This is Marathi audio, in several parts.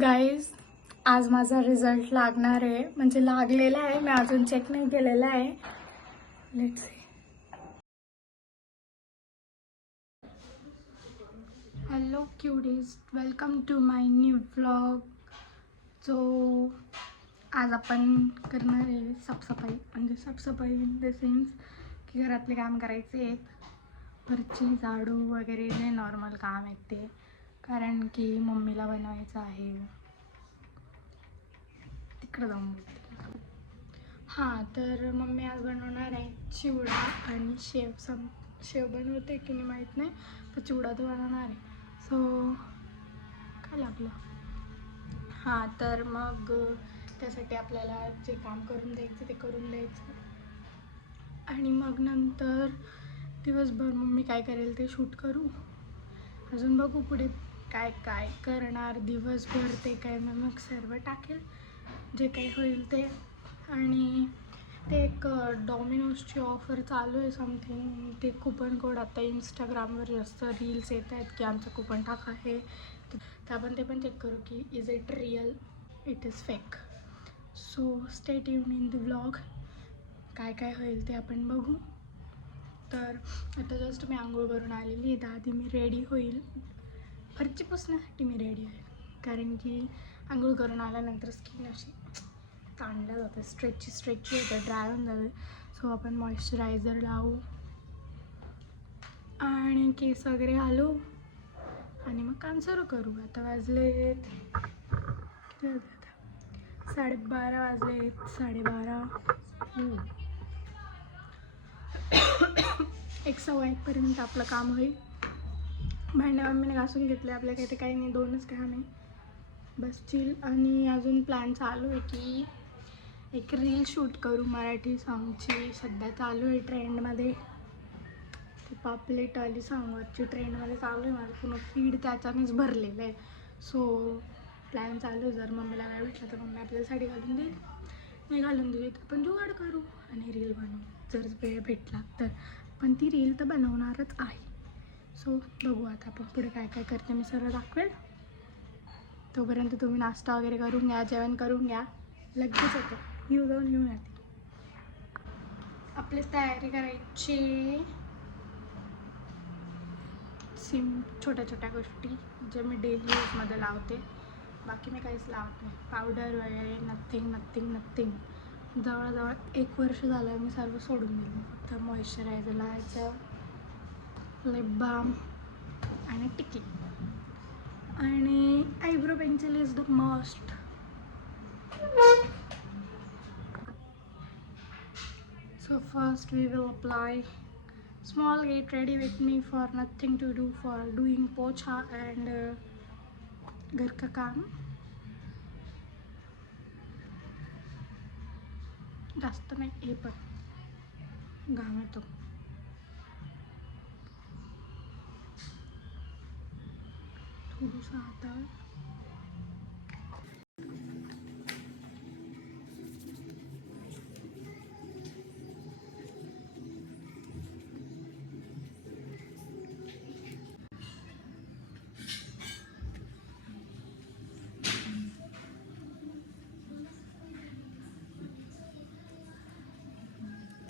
गाईज, आज माझा रिझल्ट लागणार आहे, म्हणजे लागलेला आहे, मी अजून चेक नाही केलेला आहे. Let's see. Hello cuties, welcome to my new vlog. जो आज आपण करणार आहे साफसफाई, म्हणजे साफसफाई इन द सेन्स की घरातले काम करायचे आहेत, फरची झाडू वगैरे जे नॉर्मल काम आहेत ते, कारण की मम्मीला बनवायचं आहे. तिकडं जाऊन बोलते. हां, तर मम्मी आज बनवणार आहे चिवडा आणि शेव. शेव बनवते की नाही माहीत नाही, तर चिवडा तर बनवणार आहे. सो काय लागलं. हां, तर मग त्यासाठी आपल्याला जे काम करून द्यायचं ते करून द्यायचं, आणि मग नंतर दिवसभर मम्मी काय करेल ते शूट करू. अजून बघू पुढे काय काय करणार दिवसभर, ते काय मग सर्व टाकेल जे काही होईल ते. आणि ते एक डॉमिनोजची ऑफर चालू आहे समथिंग, ते कुपन कोड आता इंस्टाग्रामवर जास्त रील्स येत आहेत की आमचं कुपन टाका आहे, तर आपण ते पण चेक करू की is it real, it is fake. So stay tune in the vlog, काय काय होईल ते आपण बघू. तर आता जस्ट मी आंघोळ करून आलेली आहे, तर आधी मी रेडी होईल. फरची पुसण्यासाठी मी रेडी आहे, कारण की आंघोळ करून आल्यानंतर स्किन अशी ताणल्या जाते, स्ट्रेची होते, ड्राय होऊन जाते. सो आपण मॉइश्चरायझर लावू आणि केस वगैरे घालू आणि मग काम सुरू करू. आता वाजलेत किती वाजले, आता 12:30 वाजलेत, 12:30. एक सव्वा एकपर्यंत आपलं काम होईल. भांडे मम्मीने घासून घेतले, आपल्या काही ते काही नाही, 2च काम आहे, बस चिल. आणि अजून प्लॅन चालू आहे की एक रील शूट करू मराठी सॉन्गची, सध्या चालू आहे ट्रेंडमध्ये. ती पापलेटवाली सॉन्गवरची ट्रेंडमध्ये चालू आहे, माझं पूर्ण फीड त्याच्यानेच भरलेलं आहे. सो प्लॅन चालू आहे, जर मम्मीला वेळ भेटला तर मम्मी आपल्याला साडी घालून देईल, नाही घालून दिली तर आपण जुगाड करू आणि रील बनवू, जर वेळ भेटला तर. पण ती रील तर बनवणारच आहे. सो बघू आता आपण पुढे काय काय करते, मी सर्व दाखवेल. तोपर्यंत तुम्ही नाश्ता वगैरे करून घ्या, जेवण करून घ्या, लगेच होतं, येऊ जाऊन घेऊन येते. आपली तयारी करायची, छोट्या छोट्या गोष्टी जे मी डेली यूजमध्ये लावते, बाकी मी काहीच लावत नाही, पावडर वगैरे नथिंग. जवळजवळ 1 वर्ष झालं मी सर्व सोडून दिलं. फक्त मॉइश्चरायझर लावायचं, लिप बाम आणि टिकी, आणि eyebrow pencil is the must. So first we will apply small. Get ready with me for nothing to do, for doing pocha and घर का काम. जास्त नाही, हे पण घाम येतो. थोडंसं हातावर.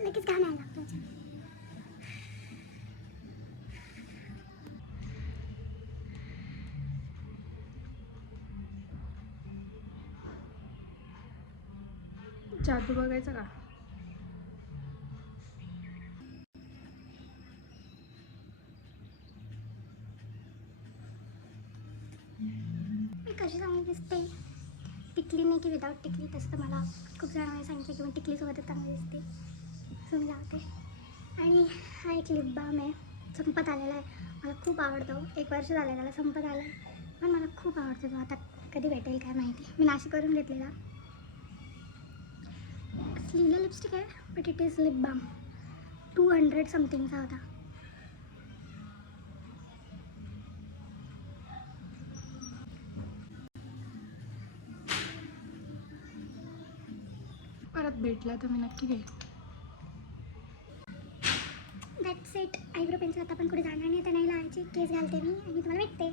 लगेच घाम यायला लागतो. जादू बघायचं का? मी कशी चांगली दिसते, टिकली नाही की विदाऊट टिकली, तसं तर मला खूप जणांनी सांगितलं की मी टिकलीसोबतच चांगली दिसते. सो मी लावते. आणि हा एक लिप बाम आहे, संपत आलेला आहे, मला खूप आवडतो. 1 वर्ष झालं त्याला, संपत आला आहे, पण मला खूप आवडतो तो. आता कधी भेटेल काय माहिती. मी नाशिक करून घेतलेला, लिहिलं लिपस्टिक आहे, but it is lip balm. 200 समथिंगचा होता. परत भेटला तर मी नक्की घेईन. That's it. आयब्रो पेन्सिल आता आपण कुठे जाणार नाही, तर नाही लावायची, केस घालते मी आणि तुम्हाला भेटते.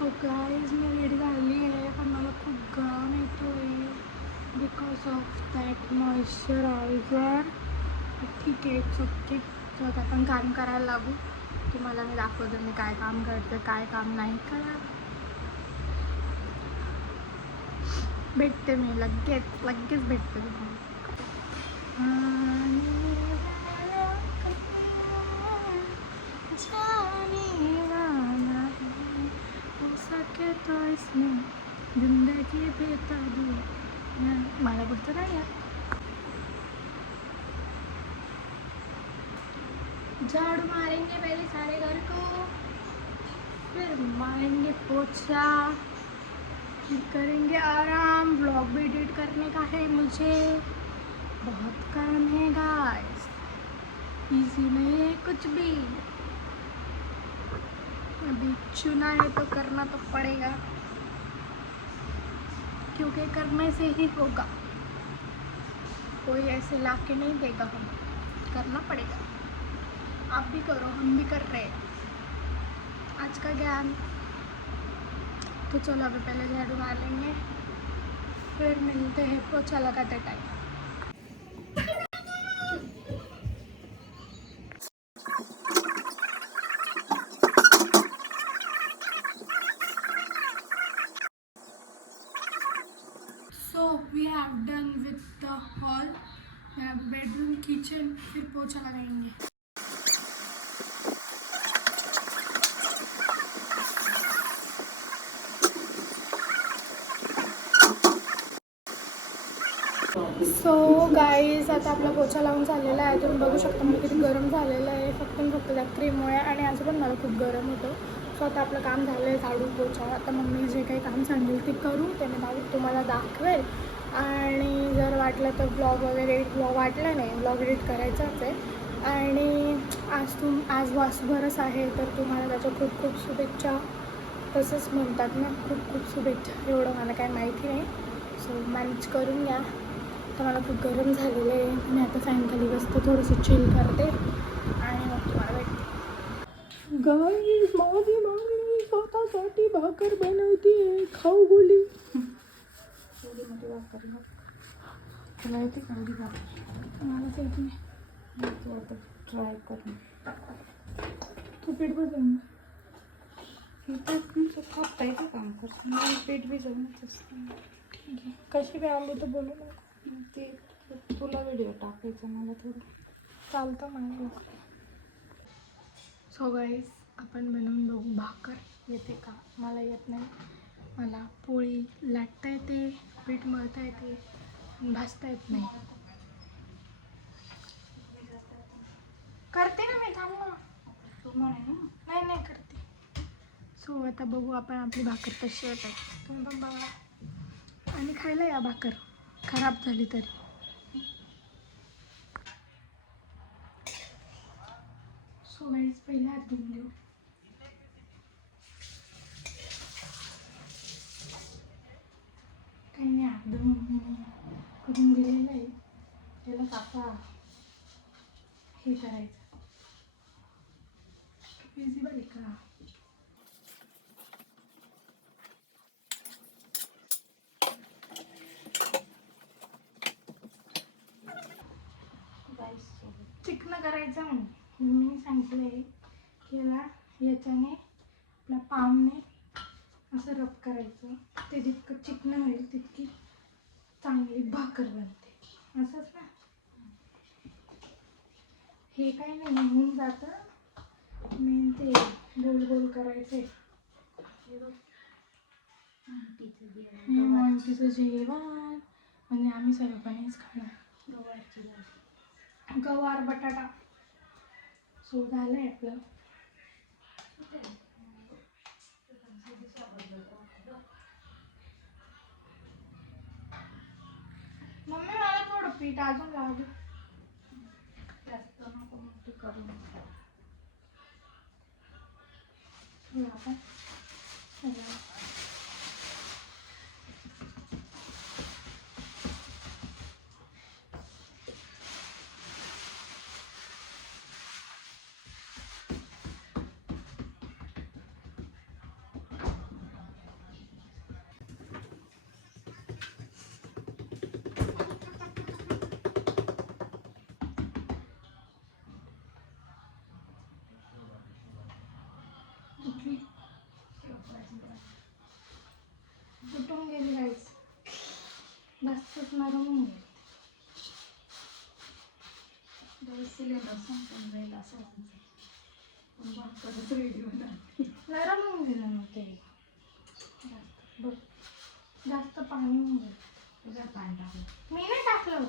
सो गाईज मी रेडी झाली आहे पण मला खूप गरम येतो आहे बिकॉज ऑफ दॅट मॉइश्चरायझर. ठीक आहे, इट्स ओके. तर आता आपण काम करायला लागू. तुम्हाला मी दाखवते मी काय काम करते, काय काम नाही करा. भेटते मी लगेच भेटते तुम्हाला. तो इसमें जिंदगी बेता दी मला पुढचं नाही आहे. झाड़ू मारेंगे पहले सारे घर को, फिर मारेंगे पोछा, फिर करेंगे आराम. ब्लॉग भी एडिट करने का है मुझे, बहुत काम है गाइस. इजी नहीं है कुछ भी. अभी चुना है तो करना तो पड़ेगा क्योंकि करने से ही होगा. कोई ऐसे ला के नहीं देगा, हम करना पड़ेगा. आप भी करो, हम भी कर रहे हैं आज का ज्ञान. तो चलो अभी पहले झाड़ू मार लेंगे, फिर मिलते हैं पोछा लगाते time. So we have done with the hall. We have bedroom, kitchen, फिर पोछा लगाएंगे. सो गाईज आता आपला पोछा लावून झालेला आहे. तुम्ही बघू शकता मला किती गरम झालेलं आहे फक्त त्या क्रीममुळे, आणि आज पण मला खूप गरम होतं. सो आता आपलं काम झालं आहे झाडू पोछा. आता मम्मी जे काही काम सांगेल ते करू, ते मी तुम्हाला दाखवेल. आणि जर वाटलं तर ब्लॉग वाटलं नाही, ब्लॉग एडिट करायचाच आहे. आणि आज वासभरच आहे तर तुम्हाला त्याच्या खूप खूप शुभेच्छा. तसंच म्हणतात ना, खूप शुभेच्छा. एवढं मला काय माहिती नाही, सो मॅनेज करून घ्या. तर मला खूप गरम झालेलं आहे. मी आता सायंकाळी बसते, थोडंसं चिल करते आणि मग तुम्हाला भेटते. गाईज माझी मागणी स्वतःसाठी भाकर बनवते आहे, खाऊ बोली. एवढी मोठी भाकर तुला येते का? एवढी भाकर मला येते नाही. तू आता ट्राय कर. तू पीठ बदल तुमचं खाता येते काम करतो. पीठ बी जमत असतं. ठीक आहे, कशी बी आली तर बोलू नको. ते तुला व्हिडिओ टाकायचा मला थोडं चालतं मला. सो गाईज आपण बनवून बघू. भाकर येते का? मला येत नाही. मला पोळी लाटता येते, पीठ मळता येते, भाजता येत नाही. करते ना मी, थांब ना. नाही करते. सो आता बघू आपण आपली भाकर कशी येत आहे. तुम्ही पण बघा आणि खायला या भाकर, खराब झाली तरी. सो गाईज पहिले हात धुवून घेऊ. काही नाही, हात धुवून करून दिलेलं आहे. त्याला आता हे करायचं. इझी बरं का. चिकनं करायचं म्हणून मी सांगितलं आहे की याच्याने आपल्या पामने असं रब करायचं. ते जितकं चिकनं होईल तितकी चांगली भाकर बनते. असंच ना, हे काही नाही होऊन जातं. मेन ते गोल गोल करायचे. हे माणतीचं जेवण म्हणजे आम्ही सर्वपणीच खाणार. गवार बटाटा. सो झालं आहे आपलं. मम्मी मला थोडं पीठ अजून लागू. जास्त नको मोठी करू. आपण संपून जाईल असं व्हायचं. पण भाकरच रेडी होणार. नरम होऊन गेलं ना ते. बघ जास्त पाणी होऊन गेलं. तुझ्या पाणी टाकलं. मी नाही टाकलं.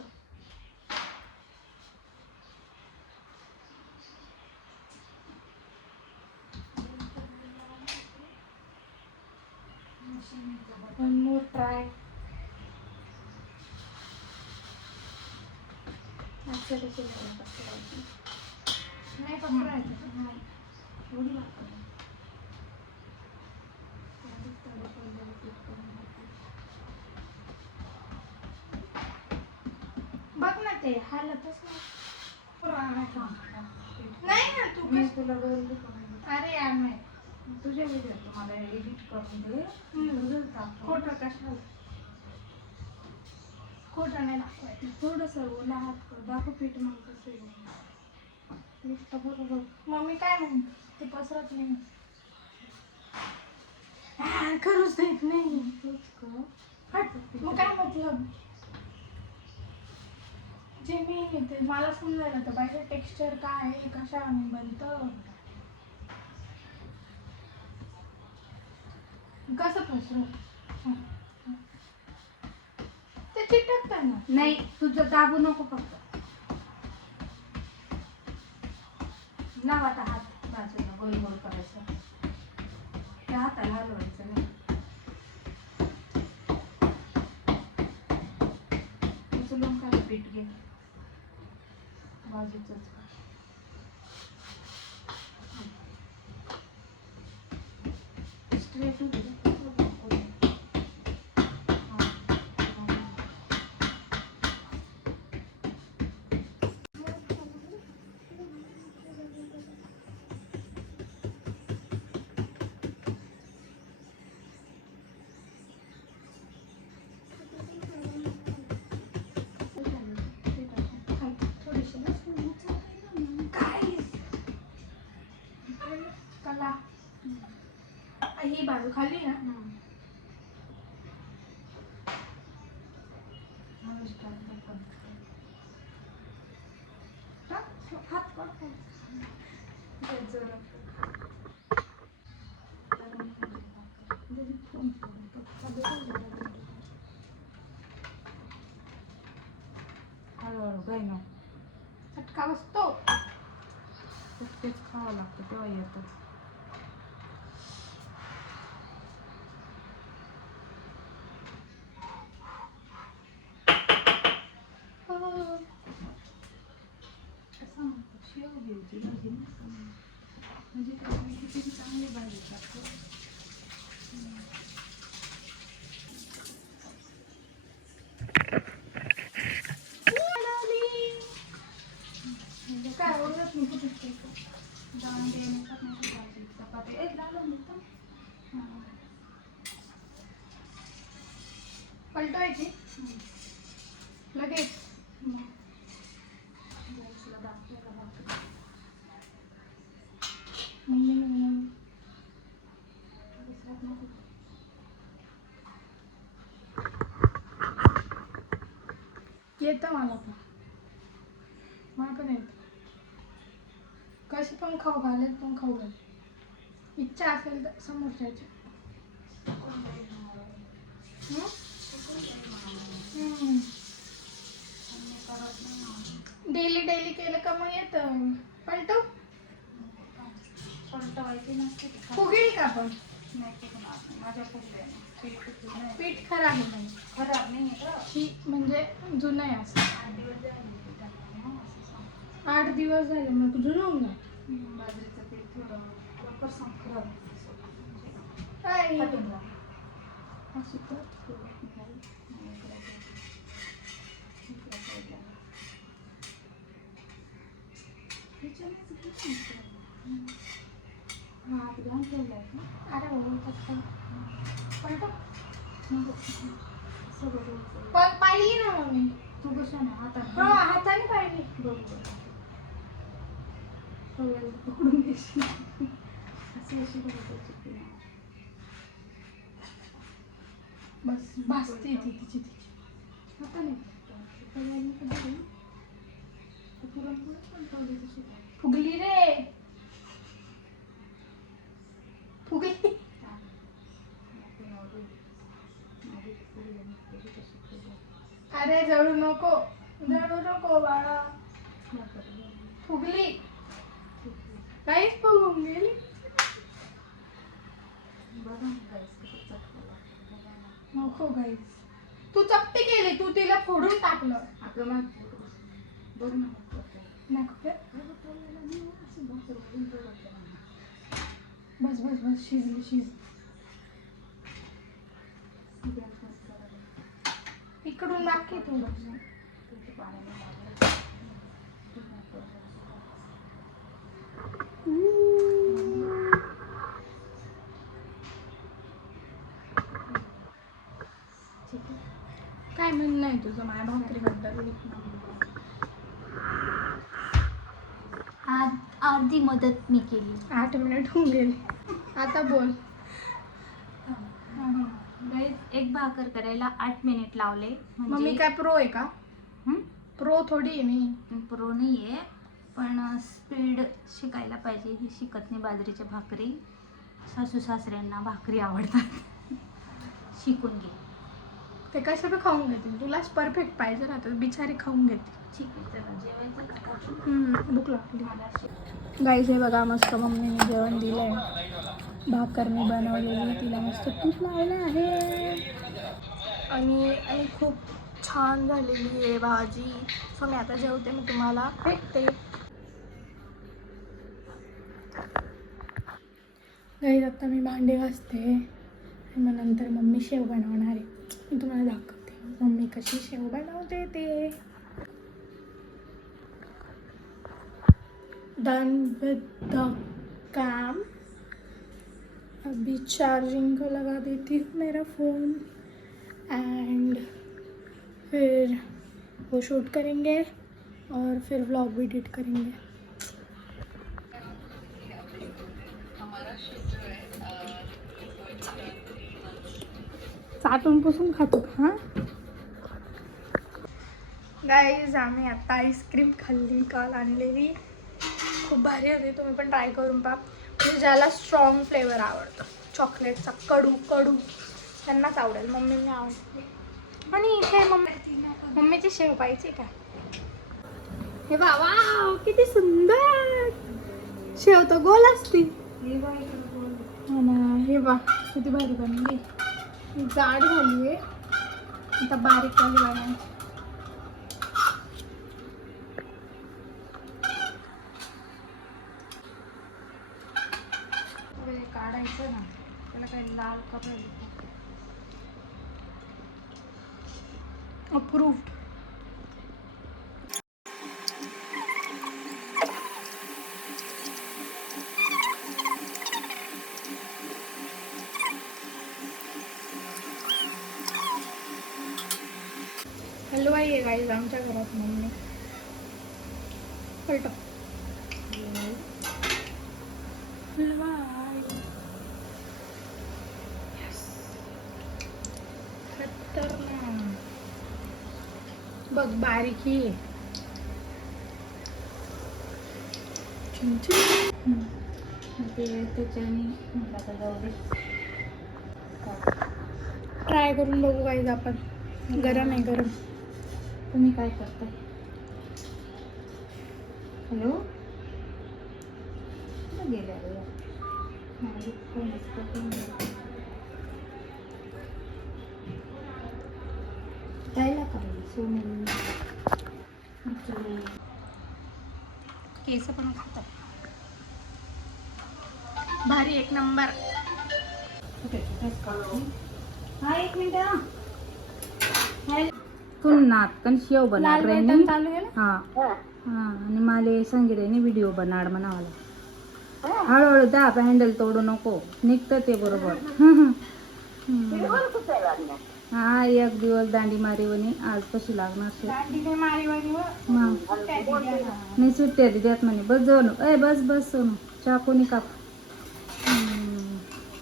One more try. नाही पकडायचं. एवढी भाकर. बघ ना ते हालतच नाही ना तू मी तुला बोलली का? अरे यार नाही. तुझ्या व्हिडिओ तुम्हाला एडिट करून दे. खोटं कशाला खोटं नाही दाखवायचं. थोडंसं ओला हात दाखव पीठ मग कसं पीठ बरोबर. मम्मी काय म्हणते ते पसरत नाही. करूच देत नाही. मग काय मतलब जे मी ते मला समजायला तर पाहिजे टेक्स्चर काय आहे कशाने बनतं कसं पसरू. ते चिटकतं ना. नाही तुझं दाबू नको फक्त. लाव आता हात बाजूला गोल गोल करायचं. त्या हाताला हलवायचं नाही. उचलून काय पीठ घे बाजूच. स्ट्रेट होते. ही बाजू खाली ना. हात पड. हळूहळू काही ना चटका बसतो. तेच खावं लागतं तेव्हा येतं. शेव घ्यायची भाजी म्हणजे किती चांगली भाजी टाकतो. काय ओरडत नाही कुठे चपाती पलटवायची लगेच. येतं मला पण येतं. कशी पण खाऊ घालेल पण खाऊ घालेल इच्छा असेल तर समोरच्याची. डेली डेली केलं का मग येतं. पलटो पलटवायची नसते. फुगेल का पण. माझ्या फुगल्या पीठ खराब आहे. खराब नाही ही म्हणजे जुनं आहे असं. 8 दिवस झाले मग जुनं होऊन जा. बाजरीचं पीठ थोडं लवकर खराब काय अरे पलटो पण पाहिली ना मम्मी. तू कसं ना हाताने पाहिली. बरोबर पकडून देशील अशी अशी बघायची. बस भासते ती तिची आता नाही फुगली रे, फुगली. अरे जळू नको, जळू नको बाळा. फुगली, काहीच फुगून गेली. नको गाईस, तू चपटी केली, तू तिला फोडून टाकलं. बस बस बस, शिजली शिज. इकडून दाखव थोडं. काय म्हणणं आहे तुझं माझ्या भाकरीबद्दल? अर्धी मदत मी केली. 8 मिनिट होऊन गेले, आता बोल. एक भाकर करायला 8 मिनिट लावले. मग मी काय प्रो आहे का? प्रो थोडी आहे मी. प्रो नाही आहे, पण स्पीड शिकायला पाहिजे. ही शिकत नाही बाजरीच्या भाकरी. सासू सासऱ्यांना भाकरी आवडतात. शिकून घे. ते कशा बी खाऊन घेतील, तुलाच परफेक्ट पाहिजे ना, तर बिचारी खाऊन घेते. ठीक आहे, चला जेवायचं. भूक लागली. गाईस हे बघा, मस्त मम्मीने जेवण दिलंय. भाकर मी बनवलेली, तिला मस्त तूप लावलं आहे आणि खूप छान झालेली आहे भाजी. सो मी आता जेवते, मी तुम्हाला भेटते. गाईस आता मी भांडे घासते आणि मग नंतर मम्मी शेव बनवणार आहे. मी तुम्हाला दाखवते मम्मी कशी शेव बनवते ते. डन विद द काम. अभी चार्जिंग को लगा देती हूँ मेरा फ़ोन एंड फिर वो शूट करेंगे और फिर व्लॉग भी एडिट करेंगे. चाटून पुसून खातो. हां गाईज, आम्ही आता आईस्क्रीम खाल्ली, काल आणलेली. खूप भारी होती, तुम्ही पण ट्राय करून पहा. म्हणजे ज्याला स्ट्रॉंग फ्लेवर आवडतं चॉकलेटचा, कडू कडू, त्यांनाच आवडेल. मम्मीने आवडते. आणि इथे मम्मीची शेव पाहिजे का? हे बाबा किती सुंदर शेव, तो गोल असती. हे बा किती भारी बनली. जाड झाली आहे, आता बारीक वाली बनायची. काढायचं ना, त्याला काही लाल कपडे. अप्रूव्ड. हलवाई आहे गाईज आमच्या घरात. मम्मी पलटो हलवाई. खतरनाक. बघ बारीकी आहे. ट्राय करून बघू गाईज आपण. गरम आहे गरम. तुम्ही काय करताय? हॅलो, गेल्या जायला पाहिजे. सोने केस पण खातात. भारी, एक नंबर. हा, एक मिनिट. तू नाटकन शेव बना लाल रही बटन चालू आहे ना. हा हा, आणि मला सांगितले व्हिडिओ बनाड म्हणावला. हळूहळू दाब, हँडल तोडू नको, निघतं ते बरोबर. हा, एक दिवस दांडी मारीवणी आज कशी लागणार. मी सुट्ट्या देत म्हणे. बस सोनू, ए बस बस सोनू, चाकूनी काप.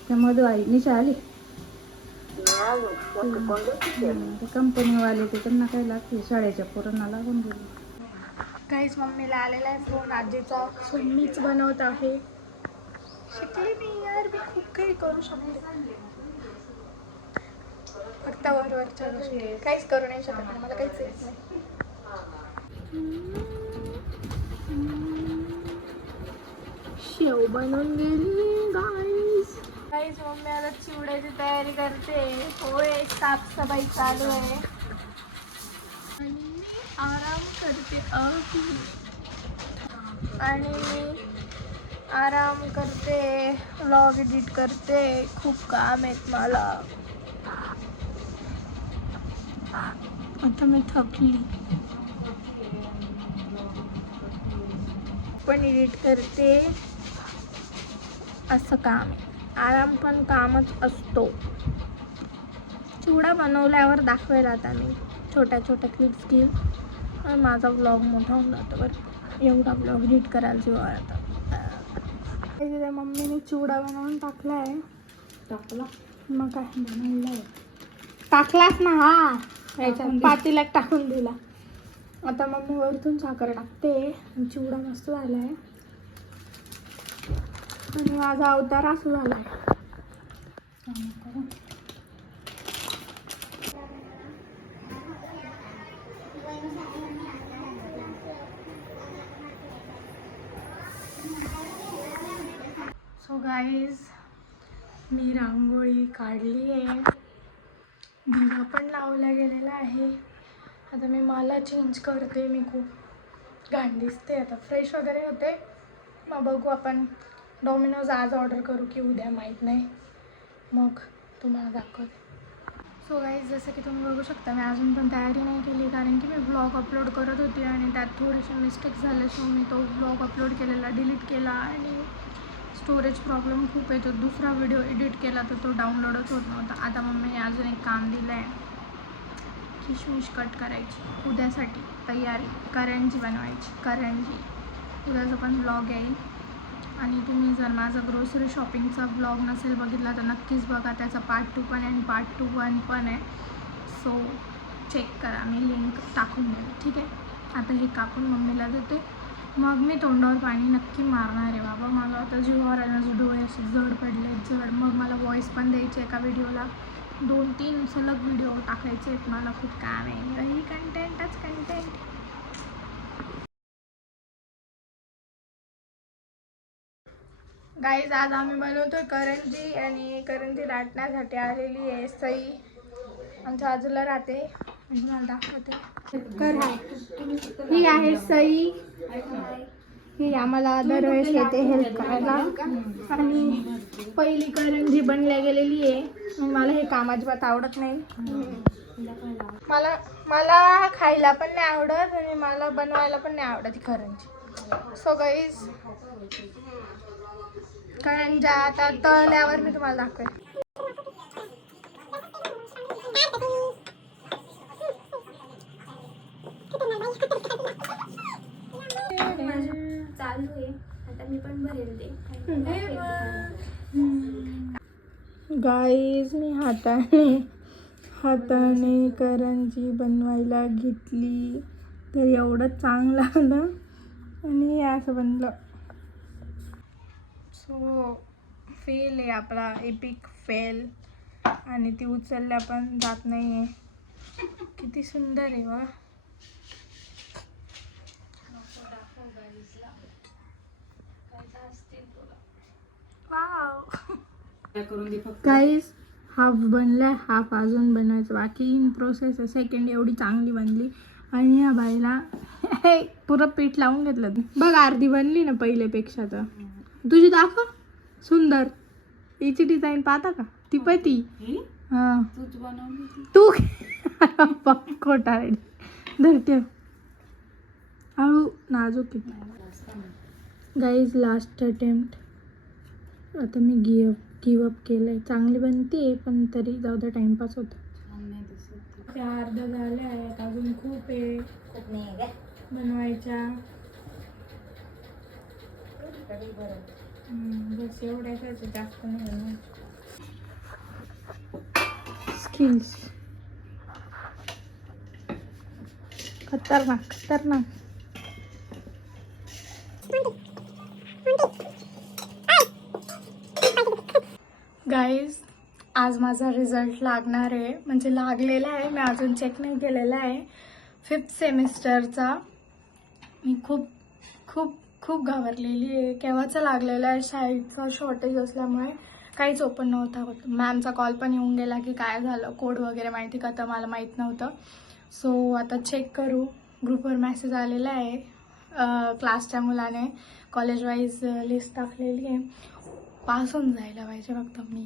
त्या मधू आई निशा आली. कंपनीवाले ते त्यांना काय लागते, शाळेच्या पोरांना लागून गेले. काहीच मम्मीला आलेला आहे फोन आजीचा, सो मीच बनवत आहे. शिकले मी यार, मी खूप काही करू शकते, फक्त वरवरच्या गोष्टी काहीच करू नाही शकत नाही, मला काहीच येत नाही. शेव बनवून गेली गाईस. मम्मी आता चिवड्याची तयारी करते. होय, साफसफाई चालू आहे आणि मी आराम करते. आणि मी आराम करते, व्लॉग एडिट करते. खूप काम आहेत मला. आता मी थकली, पण एडिट करते असं काम आहे. आराम पण कामच असतो. चिवडा बनवल्यावर दाखवेल आता मी छोट्या छोट्या क्लिप्स घेऊन. माझा व्लॉग मोठा होऊन जातो बरं, एवढा व्लॉग एडिट करायला जीवावर आता. मम्मीने चिवडा बनवून टाकला आहे. मग काय बनवलं आहे, टाकलाच ना. हा, ह्याच्यात पातेल्यात टाकून दिला. आता मम्मी वरतून साखर टाकते. चिवडा मस्त झाला आहे आणि माझा अवतार असं झाला आहे. सो गाईज, मी रांगोळी काढली आहे, दिवा पण लावला गेलेला आहे. आता मी मला चेंज करते. मी खूप घाण दिसते. आता फ्रेश वगैरे होते. मग बघू आपण डॉमिनोज आज ऑर्डर करू की उद्या, माहीत नाही. मग तुम्हाला दाखवते. सो गाईज, जसं की तुम्ही बघू शकता, मी अजून पण तयारी नाही केली, कारण की मी व्लॉग अपलोड करत होती आणि त्यात थोडेसे मिस्टेक्स झाले. सो मी तो व्लॉग अपलोड केलेला डिलीट केला आणि स्टोरेज प्रॉब्लेम खूप येतो. दुसरा व्हिडिओ एडिट केला तर तो डाउनलोडच होत नव्हता. आता मम्मीने अजून एक काम दिलं आहे, किशमिश कट करायची. उद्यासाठी तयारी, करंजी बनवायची. करंजी उद्याचा पण व्लॉग येईल. आणि तुम्ही जर माझा ग्रोसरी शॉपिंगचा व्लॉग नसेल बघितला तर नक्कीच बघा. त्याचा पार्ट 2 पण आहे आणि पार्ट 1 पण आहे. सो चेक करा, मी लिंक टाकून देईन. ठीक आहे. आता हे कापून मम्मीला देते, मग मी तोंडावर पाणी नक्की मारणार आहे. बाबा मला आता जीवावर आहे, माझे डोळे असे जड पडले जड. मग मला वॉईस पण द्यायची एका व्हिडिओला. 2-3 सलग व्हिडिओ टाकायचे आहेत मला. खूप काम आहे, ही कंटेंटच कंटेंट. गाईज, आज आम्ही बनवतोय करंजी आणि करंजी लाटण्यासाठी आलेली आहे सई. आमच्या बाजूला राहते, मी तुम्हाला दाखवते. ही आहे सई, ही आम्हाला दरवेळेस येते हेल्प करायला. आणि पहिली करंजी बनल्या गेलेली आहे. मला हे काम अजिबात आवडत नाही. मला खायला पण नाही आवडत आणि मला बनवायला पण नाही आवडत ही करंजी. सो गाईज, करंज्या आता तळल्यावर मी तुम्हाला दाखवेन. चालू आहे आता, मी पण भरेल ते. गाईज, मी हाताने करंजी बनवायला घेतली तर एवढं चांगलं आलं आणि हे असं बनलं. सो फेल आहे आपला, एपिक फेल. आणि ती उचलल्या पण जात नाही आहे. किती सुंदर आहे वा. गाईज, हाफ बनलाय, हाफ अजून बनायचं बाकी. इन प्रोसेस आहे. सेकंड एवढी चांगली बनली आणि या बाईला पुरं पीठ लावून घेतलं. बघ, अर्धी बनली ना पहिल्यापेक्षा. तर तुझी दाखव सुंदर. हिची डिझाईन पाहता का? ती पती हा तू खोटा धरते हळू नाजूक. Guys, last attempt. आता मी गिव अप केलंय. चांगली बनते पण तरी जाऊ दे, टाइमपास होतो. अर्धा झाले आहेत, अजून खूप आहे बनवायच्या. बस एवढ्याच, जास्त नाही बनवायचं. स्किल्स खतरनाक खतरनाक. गाईज आज माझा रिझल्ट लागणार आहे, म्हणजे लागलेला आहे, मी अजून चेक नाही केलेला आहे. 5th सेमिस्टरचा. मी खूप खूप खूप घाबरलेली आहे. केव्हाचा लागलेला आहे, शाळेचा शॉर्टेज असल्यामुळे काहीच ओपन नव्हता होत. मॅमचा कॉल पण येऊन गेला की काय झालं, कोड वगैरे माहिती का, तर मला माहीत नव्हतं. सो आता चेक करू. ग्रुपवर मेसेज आलेला आहे क्लासच्या मुलाने, कॉलेज वाईज लिस्ट टाकलेली आहे. पास होऊन जायला पाहिजे फक्त मी,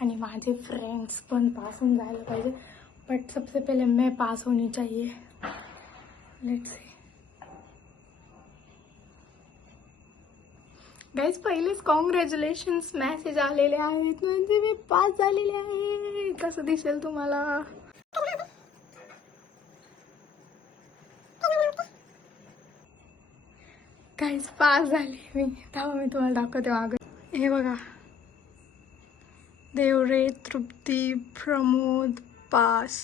आणि माझे फ्रेंड्स पण पास होऊन जायला पाहिजे. बट सबसे पहले मैं पास होनी चाहिए. Let's see. गाईज पहिलेच कॉंग्रॅच्युलेशन्स मॅसेज आलेले आहेत, म्हणजे मी पास झालेले आहे. कसं दिसेल तुम्हाला? गाईज पास झाले मी. तेव्हा मी तुम्हाला दाखवते मागं. हे बघा, देवरे, तृप्ती, प्रमोद पास.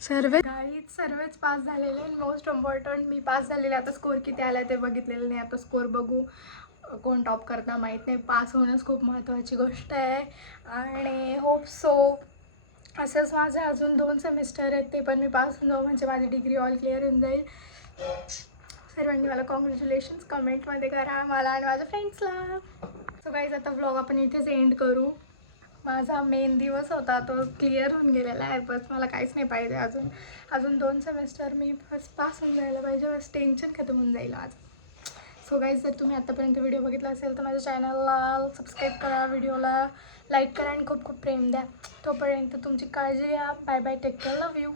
सर्वच पास झालेले. मोस्ट इम्पॉर्टंट मी पास झालेले. आता स्कोर किती आला ते बघितलेलं नाही, आता स्कोर बघू. कोण टॉप करता माहीत नाही. पास होणंच खूप महत्त्वाची गोष्ट आहे, आणि होप सो असंच माझे अजून 2 सेमिस्टर आहेत, ते पण मी पास होऊन जाऊ, म्हणजे माझी डिग्री ऑल क्लिअर होऊन जाईल. सर्वांनी मला कॉंग्रॅच्युलेशन्स कमेंटमध्ये करा, मला आणि माझ्या फ्रेंड्सला. सो गाईज आता व्लॉग आपण इथेच एंड करू. माझा मेन दिवस होता तो क्लिअर होऊन गेलेला आहे. बस मला काहीच नाही पाहिजे. अजून 2 सेमिस्टर मी बस पास होऊन जायला पाहिजे. बस टेन्शन खतम होऊन जाईल आज. सो गाईज जर तुम्ही आत्तापर्यंत व्हिडिओ बघितला असेल तर माझ्या चॅनलला सबस्क्राईब करा, व्हिडिओला लाईक करा आणि खूप खूप प्रेम द्या. तोपर्यंत तुमची काळजी घ्या. Bye bye, take care, love you.